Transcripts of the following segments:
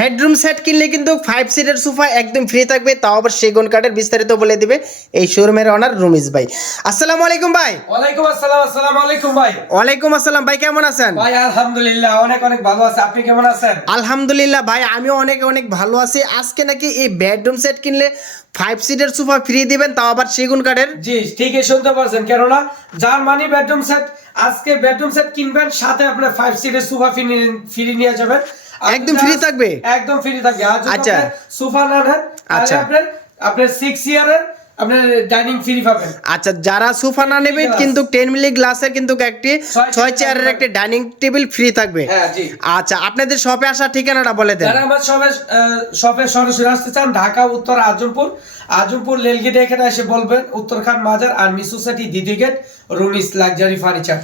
Bedroom set কিনলে কিন্তু five সিটের সোফা একদম ফ্রি থাকবে তাও আবার সেগুন কাঠের বিস্তারিত বলে দিবে এই শোরুমের অনার রুমিস ভাই। আসসালামু আলাইকুম ভাই। ওয়ালাইকুম আসসালাম আসসালামু আলাইকুম ভাই। ওয়ালাইকুম আসসালাম ভাই কেমন আছেন? ভাই আলহামদুলিল্লাহ অনেক অনেক ভালো আছে। আপনি কেমন আছেন? আলহামদুলিল্লাহ ভাই আমিও অনেক অনেক ভালো আছি। আজকে নাকি এই বেডরুম সেট কিনলে ফাইভ সিটের সোফা ফ্রি দিবেন তাও আবার সেগুন কাঠের? জি ঠিকই শুনতে পারছেন। কেননা যার মানি বেডরুম সেট আজকে বেডরুম সেট কিনবেন সাথে আপনার ফাইভ সিটের সোফা ফ্রি নিয়ে যাবেন। একদম ফ্রি থাকবে? একদম ফ্রি থাকবে। আচ্ছা। সোফা না নেন আচ্ছা। আচ্ছা। আপনার আপনার সিক্স ইয়ারের আপনার ডাইনিং ফ্রি পাবেন। আচ্ছা যারা সোফা না নেবে কিন্তু টেন মিলি গ্লাসের কিন্তু একটি ছয় চেয়ারের একটি ডাইনিং টেবিল ফ্রি থাকবে। হ্যাঁ আচ্ছা আপনাদের শপে আসার ঠিকানাটা বলে দেন। যারা আমার শপে শপে সরাসরি আসতে চান ঢাকা উত্তর আজমপুর আজমপুর রেলগেটে এখানে এসে বলবেন উত্তরখান মাজার আর মিসোসাইটি দ্বিতীয় গেট রুমিস লাক্সারি ফার্নিচার।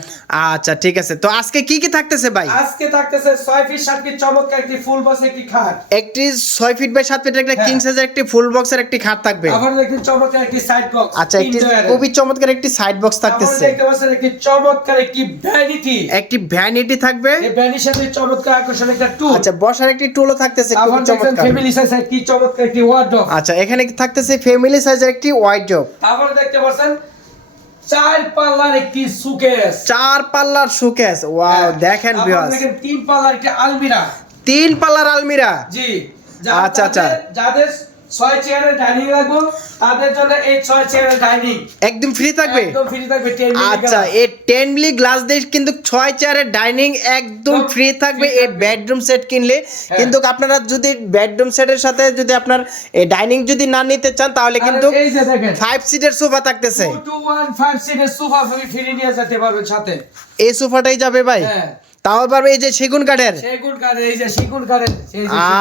আচ্ছা ঠিক আছে। তো আজকে কি কি থাকতেছে ভাই? আজকে থাকতেছে ছয় ফিট সাত ফিট চমৎকার একটি ফুল বসে একটি খাট। একটি ছয় ফিট বাই সাত ফিটের একটা হ্যাঁ। কিং সাইজের একটি ফুল বক্সের একটি খাট থাকবে। আবার দেখুন চমৎকার একটি সাইড বক্স আচ্ছা একটি খুবই চমৎকার একটি সাইড বক্স থাকতেছে। দেখতে পাচ্ছেন একটি চমৎকার একটি ভ্যানিটি একটি ভ্যানিটি থাকবে। এই ভ্যানির সাথে চমৎকার আকর্ষণ একটা টুল আচ্ছা বসার একটি টুলও থাকতেছে খুব চমৎকার। ফ্যামিলি সাইজ একটি চমৎকার একটি ওয়ার্ডরোব আচ্ছা এখানে থাকতেছে ফ্যামিলি সাইজের একটি ওয়াইড জব তারপরে দেখতে পাচ্ছেন চার পাল্লার একটি সুকেস চার পাল্লার সুকেস ওয়াও দেখেন আবার ভিউয়ার্স দেখেন তিন পাল্লার একটি আলমিরা। তিন পাল্লার আলমিরা? জি আচ্ছা, আচ্ছা। যাদের ছয় চেয়ারের ডাইনিং লাগবে। তাদের জন্য এই ছয় চেয়ারের ডাইনিং একদম ফ্রি থাকবে? একদম ফ্রি থাকবে আচ্ছা। এই টেন মিলি গ্লাস দিয়ে কিন্তু ছয় চেয়ারের ডাইনিং একদম ফ্রি থাকবে এই বেডরুম সেট কিনলে। হ্যাঁ। কিন্তু আপনারা যদি বেডরুম সেটের সাথে যদি আপনার এই ডাইনিং যদি না নিতে চান তাহলে কিন্তু ফাইভ সিটের সোফা থাকতেছে। 2215 সিটের সোফা ফ্রি নিয়ে যেতে পারবেন সাথে। এই সোফাটাই যাবে ভাই? হ্যাঁ। তাও আবার এই যে সেগুন কাঠের?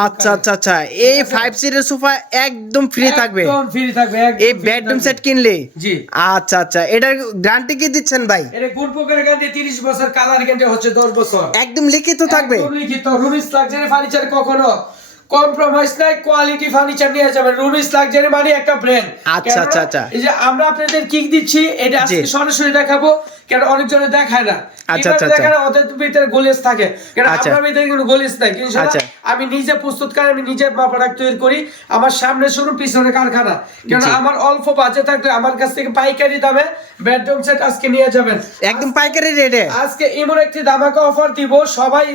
আচ্ছা আচ্ছা আচ্ছা। এই ফাইভ সিটের সোফা একদম ফ্রি থাকবে। ফ্রি থাকবে এই বেডরুম সেট কিনলে? জি। আচ্ছা আচ্ছা। এটার গ্যারান্টি কি দিচ্ছেন ভাই? এটা গুণ পোকার গ্যারান্টি 30 বছর কালার গ্যারান্টি হচ্ছে 10 বছর। একদম লিখিত থাকবে। একদম লিখিত। রুমিস লাক্সারি ফার্নিচার কখনো কম্প্রোমাইজ নাই কোয়ালিটি ফার্নিচার নিয়ে যাবেন। রুমিস লাক্সারি মানে একটা ব্র্যান্ড আচ্ছা, আচ্ছা, আচ্ছা। এই যে আমরা আপনাদের কিক দিচ্ছি এটা আজকে। সরাসরি দেখাবো। কেন অনেকজনে দেখায় না? আচ্ছা, আচ্ছা, দেখায় না? ওদের ভিতরে গলিস থাকে? কেন আচ্ছা। আপনার ভিতরে কোনো গলিস নাই? কিন্তু আচ্ছা। আমি নিজে প্রস্তুত করি আমি নিজে প্রোডাক্ট তৈরি করি। আমার সামনে শুরু পিছনে কারখানা। কেন আমার অল্প বাজেট থাকলে আমার কাছ থেকে পাইকারি দামে বেডরুম সেট আজকে নিয়ে যাবেন। একদম পাইকারি রেটে আজকে এমন একটি অফার দিব। সবাই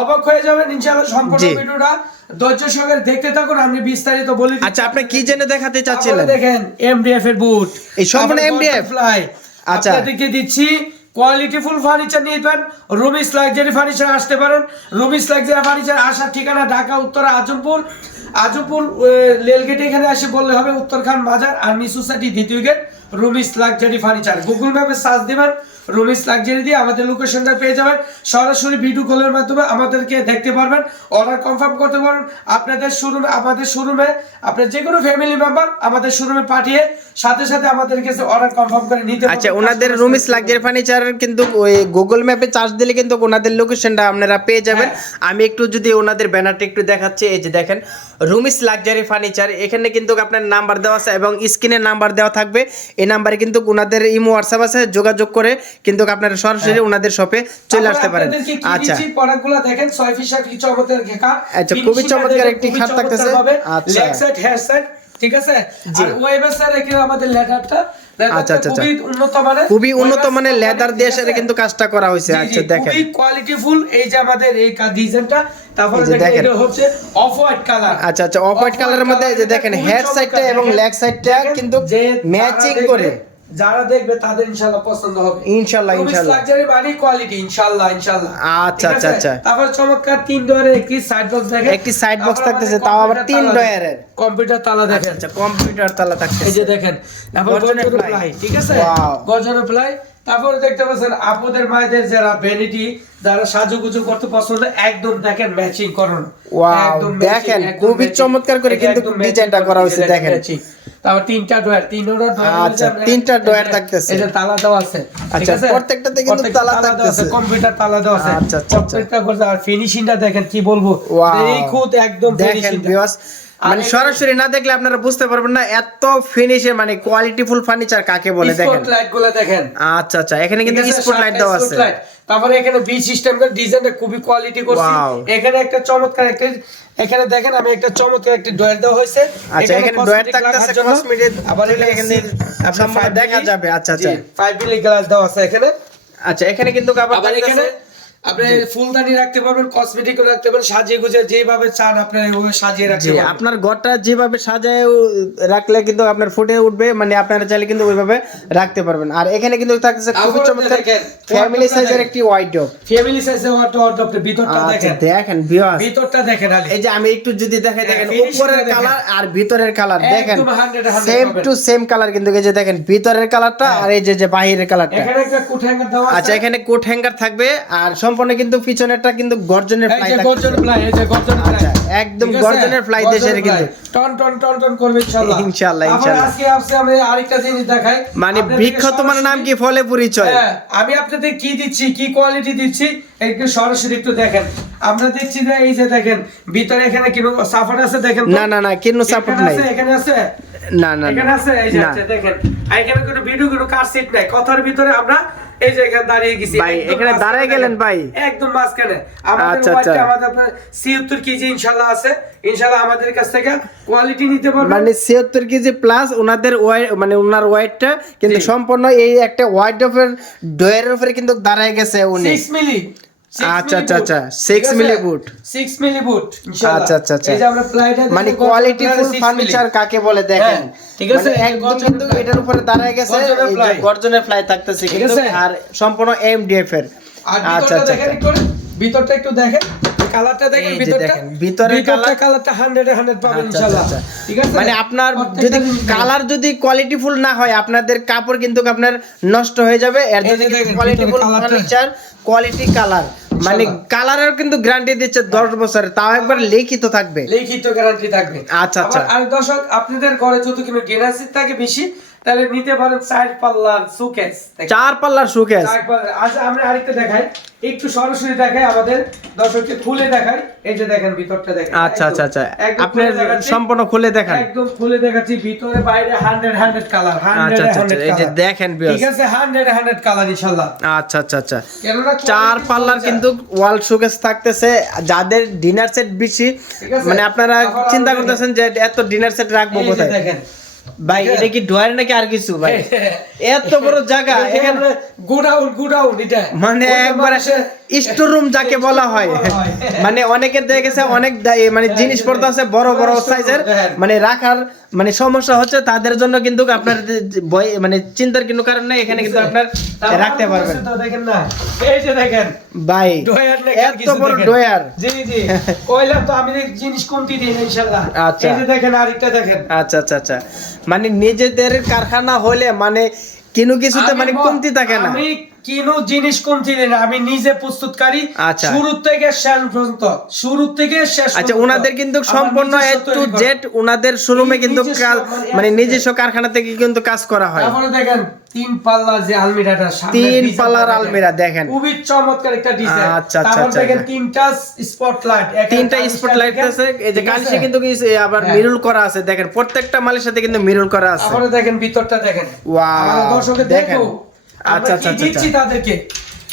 অবাক হয়ে যাবেন। সম্পূর্ণ ভিডিওটা ধৈর্য সহকারে দেখতে থাকুন। আমি বিস্তারিত বলি আচ্ছা আপনি কি জেনে দেখাতে চাচ্ছিলেন? দেখেন এমডিএফ এর বুট এই সম্পূর্ণ MDF? ফ্লাই আচ্ছা। আপনাদেরকে দিচ্ছি কোয়ালিটি ফুল ফার্নিচার নিবেন রুমিস লাক্সারি ফার্নিচার আসতে পারেন। রুমিস লাক্সারি ফার্নিচার আসার ঠিকানা ঢাকা, উত্তর, আজমপুর। আজমপুর রেলগেট এখানে আসে বললে হবে উত্তরখান বাজার আর মিসুসাটি দ্বিতীয় gate Rumis luxury furniture Google ম্যাপে সার্চ দিবেন রুমিস লাক্সারি দিয়ে আমাদের লোকেশনটা পেয়ে যাবেন। সরাসরি ভিডিও কলের মাধ্যমে আমাদেরকে দেখতে পারবেন অর্ডার কনফার্ম করতে পারবেন। আপনাদের শোরুমে আমাদের শোরুমে আপনার যে কোনো ফ্যামিলি মেম্বার আমাদের শোরুমে পাঠিয়ে সাথে সাথে আমাদের কাছে অর্ডার কনফার্ম করে নিতে। আচ্ছা ওনাদের রুমিস লাক্সারি ফার্নিচার কিন্তু ওই গুগল ম্যাপে চার্জ দিলে কিন্তু ওনাদের লোকেশনটা আপনারা পেয়ে যাবেন। আমি একটু যদি ওনাদের ব্যানারটা একটু দেখাচ্ছি এই যে দেখেন রুমিস লাক্সারি ফার্নিচার এখানে কিন্তু আপনার নাম্বার দেওয়া আছে এবং স্ক্রিনে নাম্বার দেওয়া থাকবে। এই নাম্বারে কিন্তু ওনাদের ইমো হোয়াটসঅ্যাপ আছে যোগাযোগ করে কিন্তু আপনারা সরাসরি ওনাদের শপে চলে আসতে পারেন। আচ্ছা। প্রোডাক্টগুলো দেখেন ছয় ফিট সাত চমৎকার ঘেকা। আচ্ছা, খুবই চমৎকার একটি খাট থাকতেছে। আচ্ছা। লেগ সাইড হেয়ার সাইড ঠিক আছে? আর ওয়েবের সাইড এখানে আমাদের লেদারটা আচ্ছা, আচ্ছা, আচ্ছা। খুবই উন্নত মানের। লেদার ঠিক দিয়ে সেটা কিন্তু কাজটা করা হয়েছে। আচ্ছা দেখেন। খুবই এই যে আমাদের এই ডিজাইনটা তারপরে দেখেন দেখেন। এটা হচ্ছে অফ হোয়াইট কালার আচ্ছা আচ্ছা অফ হোয়াইট কালারের মধ্যে এই যে দেখেন হেড সাইডটা এবং লেগ সাইডটা কিন্তু ম্যাচিং করে। যারা দেখবে তাদের ইনশাআল্লাহ পছন্দ হবে। লাক্সারি মানে কোয়ালিটি ইনশাআল্লাহ ইনশাআল্লাহ। আচ্ছা, আচ্ছা, আচ্ছা। তারপর চমৎকার তিন ডয়ারের একটি সাইড বক্স দেখেন। একটি box তারপর থাকতেছে, তাও আবার তিন ডয়ারের। কম্পিউটার তালা দেখেন। আচ্ছা কম্পিউটার তালা এই যে দেখেন তারপর গর্জনের গর্জনের প্লাই। ঠিক আছে. গর্জনের প্লাই। তারপরে দেখতে পাচ্ছেন আপুদের মায়েদের যারা ভ্যানিটি যারা সাজুগুজু করতে পছন্দ একদম দেখেন ম্যাচিং করুন। দেখেন, খুবই চমৎকার করে কিন্তু ডিজাইনটা করা হয়েছে, দেখেন। তারপর তিনটা ডয়ার তিনটা ডয়ার আচ্ছা, তিনটা ডয়ার থাকতেছে। এটা তালা দেওয়া আছে আচ্ছা, প্রত্যেকটাতে কিন্তু তালা থাকতেছে। কম্পিউটার তালা দেওয়া আছে আচ্ছা, আচ্ছা, আচ্ছা। প্রত্যেকটা আর ফিনিশিংটা দেখেন কি বলব এই নিখুঁত একদম দেখেন ভিউয়ার্স আর মানে সরাসরি না দেখলে আপনারা বুঝতে পারবেন না এত ফিনিশে মানে কোয়ালিটিফুল ফার্নিচার কাকে বলে দেখেন? লাইটগুলো দেখেন। আচ্ছা আচ্ছা এখানে কিন্তু স্পট লাইট দেওয়া আছে। তারপরে এখানে বি সিস্টেম ডিজাইনটা খুবই কোয়ালিটি করছি। এখানে একটা চমৎকার একটা এখানে দেখেন আমি একটা চমৎকার একটা ডয়ার দেওয়া হয়েছে। আচ্ছা এখানে ডয়ার থাকতেছে কসমেটিক আবার এখানে আপনার দেখা যাবে আচ্ছা আচ্ছা। জি, five milli গ্লাস দেওয়া আছে এখানে। আচ্ছা এখানে কিন্তু আবার এখানে আপনি ফুলদানি রাখতে পারবেন কসমেটিক রাখতে পারবেন সাজিয়ে গুজিয়ে যেভাবে চান ওইভাবে সাজিয়ে রাখতে পারবেন। আপনার ঘরটা যেভাবে সাজায় রাখলে কিন্তু আপনার ফুটে উঠবে মানে আপনারা চাইলে কিন্তু ওইভাবে রাখতে পারবেন। আর এখানে কিন্তু থাকতেছে খুব তারপরে চমৎকার দেখেন, ফ্যামিলি সাইজের একটি ওয়াইড ফ্যামিলি সাইজে ওয়াটার ওয়াটার ভিতরটা দেখেন। দেখেন ভিউয়ার্স ভিতরটা দেখেন এই যে আমি একটু যদি দেখাই হ্যাঁ, দেখেন উপরের। কালার আর ভিতরের কালার দেখেন। একদম 100 100 সেম টু সেম কালার কিন্তু এই যে দেখেন ভিতরের কালারটা আর এই যে যে বাহিরের কালারটা এখানে একটা কুট হ্যাঙ্গার দেওয়া আচ্ছা এখানে কোট হ্যাঙ্গার থাকবে আর সম্পূর্ণ কিন্তু পিছনেরটা কিন্তু গর্জনের ফ্লাই গর্জন ফ্লাই এই যে গর্জন ফ্লাই আচ্ছা, একদম গর্জনের fly দেশের কিন্তু। টন টন টন টন করবে ইনশাআল্লাহ। ইনশাআল্লাহ, ইনশাআল্লাহ। আজকে আজকে আমি আরেকটা জিনিস দেখাই। মানে বৃক্ষ তোমার নাম কি? ফলে পরিচয়। হ্যাঁ, আমি আপনাদের কি দিচ্ছি কি কোয়ালিটি দিচ্ছি একটু সরাসরি একটু দেখেন। আমরা দিচ্ছি যে এই যে দেখেন ভিতরে এখানে কি সাফার আছে দেখেন না না না কিন্তু সাপোর্ট নাই। এখানে আছে? না না এখানে আছে? এই যে আছে, দেখেন। আর এখানে কোনো ভিডিও কোনো কার সিট নাই। কথার ভিতরে আমরা এই যে এখানে দাঁড়িয়ে গেছি ভাই, এখানে দাঁড়ায় গেলেন ভাই। একদম মাঝখানে। আমাদের আচ্ছা, ওয়াইটটা আচ্ছা। আমাদের আপনার 76 কেজি ইনশাআল্লাহ আছে। ইনশাআল্লাহ আমাদের কাছ থেকে কোয়ালিটি নিতে পারবেন। মানে ছিয়াত্তর কেজি প্লাস ওনাদের ওয়াই- মানে ওনার ওয়েটটা কিন্তু সম্পূর্ণ এই একটা ওয়াইড অফের ডয়ের উপরে কিন্তু দাঁড়ায় গেছে উনি। 6 মিলি আচ্ছা, আচ্ছা, আচ্ছা, six milli boot। 6 মিলি বুট আচ্ছা, আচ্ছা, আচ্ছা। এই যে আমরা প্লাইটা মানে কোয়ালিটি ফুল ফার্নিচার কাকে বলে দেখেন? হ্যাঁ, ঠিক আছে, মানে একদম কিন্তু এটার উপরে দাঁড়ায় গেছে গর্জনের ফ্লাই থাকতেছে ঠিক কিন্তু আছে? আর সম্পূর্ণ এমডিএফ এর। আচ্ছা আচ্ছা দেখেন একটু ভিতরটা একটু দেখেন। কালারটা দেখেন ভিতরটা। দেখেন, ভিতরের ভিতরটা কালারটা 100 এ 100 পাবেন আচ্ছা, ইনশাআল্লাহ আচ্ছা, ঠিক আছে? মানে আপনার যদি কালার যদি কোয়ালিটি ফুল না হয় আপনাদের কাপড় কিন্তু আপনার নষ্ট হয়ে যাবে। এর যদি দেখেন, কোয়ালিটি ফুল ভিতরে colourটা- ফার্নিচার কোয়ালিটি কালার মানে কালারের কিন্তু গ্যারান্টি দিচ্ছে 10 বছরের তাও একবার লিখিত থাকবে। লিখিত গ্যারান্টি থাকবে। আচ্ছা, আচ্ছা। আর দর্শক আপনাদের ঘরে যদি কোনো ডিনার থাকে বেশি তাহলে নিতে পারেন চার পাল্লার সুকেস চার পাল্লার সুকেস আচ্ছা আমরা আরেকটা দেখাই। একটু সরাসরি দেখাই আমাদের দর্শককে খুলে দেখাই। এই যে দেখেন ভিতরটা দেখেন। আচ্ছা আচ্ছা আচ্ছা। সম্পূর্ণ খুলে দেখান। একদম খুলে দেখাচ্ছি ভিতরে বাইরে হান্ড্রেড হান্ড্রেড কালার আচ্ছা আচ্ছা আচ্ছা। এই যে দেখেন ঠিক আছে? হান্ড্রেড হান্ড্রেড কালার ইনশাল্লাহ আচ্ছা আচ্ছা আচ্ছা। চার পাল্লার কিন্তু ওয়াল শোকেস থাকতেছে। যাদের ডিনার সেট বেশি মানে আপনারা চিন্তা করতেছেন যে এত ডিনার সেট রাখব কোথায়? দেখেন ভাই? এটা কি ডোয়ার নাকি আর কিছু ভাই এত বড় জায়গা এখানে গুডাউন গুডাউন এটা মানে একবারে স্টোর রুম যাকে বলা হয়। মানে অনেকের অনেক দা- এ মানে জিনিসপত্র আছে বড় বড় সাইজের হ্যাঁ। মানে রাখার মানে সমস্যা হচ্ছে তাদের জন্য কিন্তু আপনার মানে চিন্তার কোনো কারণ নেই এখানে কিন্তু আপনার রাখতে পারবেন। দেখেন না। এই যে দেখেন। ভাই এত বড় ডয়ার জি জি। কইলাম তো আমি জিনিস কমতি দিই ইনশাআল্লাহ আচ্ছা। এই যে দেখেন আরেকটা দেখেন। আচ্ছা আচ্ছা আচ্ছা। মানে নিজেদের কারখানা হলে মানে কিনু কিছুতে মানে কমতি থাকে না। আমি কিনো জিনিস কমতি দিই আমি নিজে প্রস্তুতকারী। আচ্ছা। শুরু থেকে শেষ পর্যন্ত শুরু থেকে শেষ আচ্ছা ওনাদের কিন্তু সম্পূর্ণ এ টু জেড ওনাদের শোরুমে কিন্তু মানে মানে নিজস্ব কারখানা থেকে কিন্তু কাজ করা হয়। তারপরে দেখেন তিন পাল্লার যে আলমিরাটা তিন পাল্লার আলমিরা দেখেন। খুবই চমৎকার একটা ডিজাইন আচ্ছা, আচ্ছা, তারপর আচ্ছা, দেখেন আচ্ছা। তিনটা স্পটলাইট তিনটা স্পটলাইট আছে এই যে কিন্তু আবার হ্যাঁ। মিরুল করা আছে দেখেন প্রত্যেকটা মালের সাথে কিন্তু মিরুল করা আছে। তারপরে দেখেন ভিতরটা দেখেন। দেখেন। আচ্ছা, আচ্ছা আচ্ছা, আচ্ছা আচ্ছা, দিচ্ছি তাদেরকে।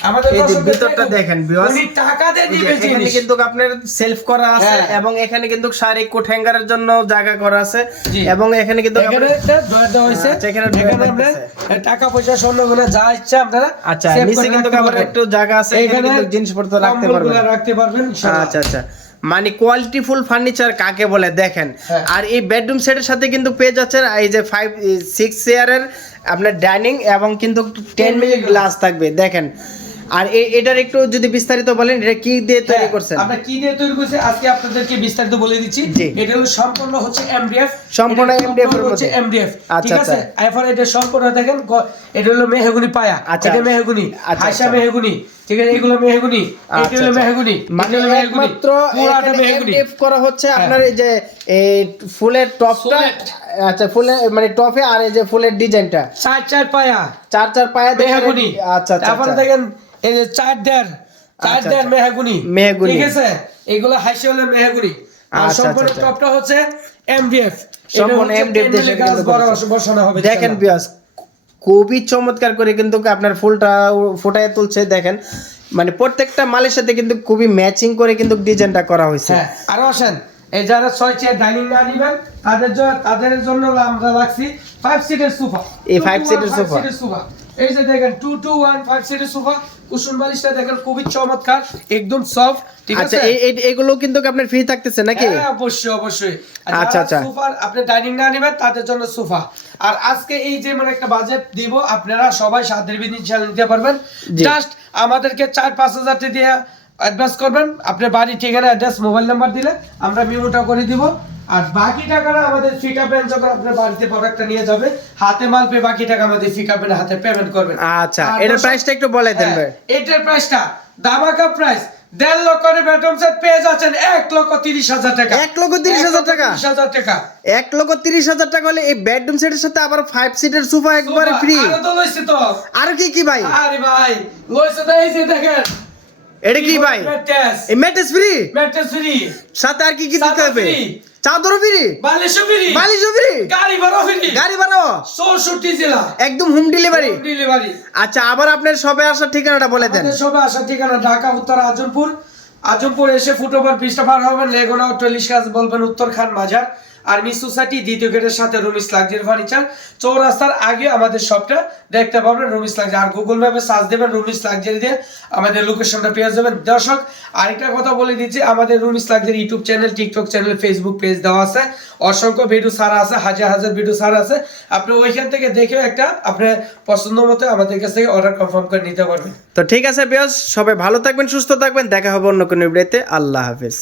আমাদের এই যে দর্শকদের ভিতরটা দেখেন, উনি টাকা দিয়ে এই এখানে কিন্তু আপনার সেলফ করা আছে হ্যাঁ। এবং এখানে কিন্তু কোট জন্য জায়গা করা আছে এবং এখানে কিন্তু এখানে একটা দেওয়া হয়েছে। এখানে। টাকা পয়সা যা ইচ্ছা আপনারা আচ্ছা নিচে কিন্তু আবার একটু জায়গা আছে এখানে এখানে কিন্তু জিনিসপত্র রাখতে পারবেন। রাখতে পারবেন আচ্ছা আচ্ছা। মানে কোয়ালিটি ফুল ফার্নিচার কাকে বলে দেখেন হ্যাঁ। আর এই বেডরুম সেটের সাথে কিন্তু পেয়ে যাচ্ছেন এই যে ফাইভ সিক্স চেয়ারের আপনার ডাইনিং এবং কিন্তু টেন মিনিট গ্লাস থাকবে দেখেন আর এটার একটু যদি বিস্তারিত বলেন এটা কি দিয়ে তৈরি হ্যাঁ, করছেন আমরা কি দিয়ে তৈরি করছি আজকে আপনাদেরকে বিস্তারিত বলে দিচ্ছি। এটা হলো সম্পূর্ণ হচ্ছে এমডিএফ সম্পূর্ণ MDF এর হচ্ছে মধ্যে। এমডিএফ আচ্ছা, ঠিক আছে আচ্ছা। এরপর এটা সম্পূর্ণ দেখেন এটা হলো মেহগুনি পায়া আচ্ছা। এটা মেহগুনি হাইসা আচ্ছা। মেহগুনি ঠিক আছে এগুলো মেহগুনি আচ্ছা, আচ্ছা। মেহগুনি মানে একমাত্র করা হচ্ছে হ্যাঁ। আপনার এই যে ফুলের টপটা আচ্ছা ফুলের মানে টপে আর এই যে ফুলের ডিজাইনটা চার চার পায়া চার চার পায়া দেখেন মেহগুনি আচ্ছা আচ্ছা তারপরে। দেখেন এই যে চার দেড় চার দেড়। মেহগুনি মেহগুনি। ঠিক আছে এগুলো হাইসা হলো মেহগুনি আর সম্পূর্ণ। টপটা হচ্ছে এমডিএফ সম্পূর্ণ MDF দেশে কিন্তু করেছে। বসানো হবে দেখেন বিয়াস খুবই চমৎকার করে কিন্তু আপনার ফুলটা ফোটায় তুলছে দেখেন। মানে প্রত্যেকটা মালের সাথে কিন্তু খুবই ম্যাচিং করে কিন্তু ডিজাইনটা করা হয়েছে। হ্যাঁ আরও আসেন এই যারা ছয় চেয়ার ডাইনিং না নিবেন তাদের জন্য তাদের জন্য আমরা রাখছি ফাইভ সিটের সোফা এই ফাইভ সিটের। সোফা এই যে দেখেন টু টু ওয়ান ফাইভ সিটের সোফা কুসুম বালিশটা দেখেন খুবই চমৎকার একদম সফট ঠিক আচ্ছা আছে? এই- এগুলো কিন্তু আপনার ফ্রি থাকতেছে নাকি? হ্যাঁ, অবশ্যই অবশ্যই। আচ্ছা, আচ্ছা। সোফার আপনি ডাইনিং না নেবেন তাদের জন্য সোফা। আর আজকে এই যে মানে একটা বাজেট দিব আপনারা সবাই সাদের বিদিন চ্যানেল নিতে পারবেন। জাস্ট আমাদেরকে চার পাঁচ হাজার টাকা দিয়ে অ্যাডভান্স করবেন। আপনার বাড়ি ঠিকানা অ্যাড্রেস মোবাইল নাম্বার দিলে আমরা মেমোটা করে দিব। আর বাকি টাকাটা আমাদের ফিকা পেন যখন আপনার বাড়িতে প্রোডাক্টটা নিয়ে যাবে হাতে মাল পেয়ে বাকি টাকা আমাদের ফিকা পেন হাতে পেমেন্ট করবেন। আচ্ছা এটার প্রাইসটা একটু বলে দেন হ্যাঁ, ভাই। এটার প্রাইসটা দামাকা প্রাইস দেড় লক্ষের বেডরুম সেট পেয়ে যাচ্ছেন এক লক্ষ তিরিশ হাজার টাকা। এক লক্ষ তিরিশ হাজার টাকা? হাজার টাকা। এক লক্ষ তিরিশ হাজার টাকা হলে এই বেডরুম সেটের সাথে আবার ফাইভ সিটের সোফা একবারে ফ্রি আর কি কি ভাই? আরে ভাই লইছে তো এই যে দেখেন এটা কি ভাই? এই ম্যাট্রেস ফ্রি ম্যাট্রেস ফ্রি সাথে আর কি কি দিতে হবে। চাদরও ফ্রি বালিশও ফ্রি বালিশও ফ্রি গাড়ি ভাড়া ফ্রি গাড়ি ভাড়াও? চৌষট্টি জেলা। একদম হোম ডেলিভারি হোম ডেলিভারি আচ্ছা আবার আপনার সবে আসার ঠিকানাটা বলে দেন। আমাদের সবে আসার ঠিকানা ঢাকা উত্তর আজমপুর। আজমপুর এসে ফুটওভার ব্রিজটা পার হবেন লেগুনা চল্লিশ কাজ বলবেন উত্তর খান বাজার। আর্মি সোসাইটি, দ্বিতীয় গেটের সাথে রুমিস লাক্সারি ফার্নিচার। চৌরাস্তার আগে আমাদের শপটা দেখতে পাবেন, রুমিস লাক্সারি আর গুগল ম্যাপে সার্চ দেবেন, রুমিস লাক্সারি দিয়ে আমাদের লোকেশনটা পেয়ে যাবেন। দর্শক, আরেকটা কথা বলে দিচ্ছি, আমাদের Rumis luxury YouTube channel TikTok channel Facebook page দেওয়া আছে। অসংখ্য ভিডিও সারা আছে, হাজার হাজার ভিডিও সারা আছে। আপনি ওইখান থেকে দেখেও একটা আপনার পছন্দ মতো আমাদের কাছ থেকে অর্ডার কনফার্ম করে নিতে পারবেন। তো ঠিক আছে বিয়স সবাই ভালো থাকবেন, সুস্থ থাকবেন। দেখা হবে অন্য কোনো ভিডিওতে আল্লাহ হাফেজ।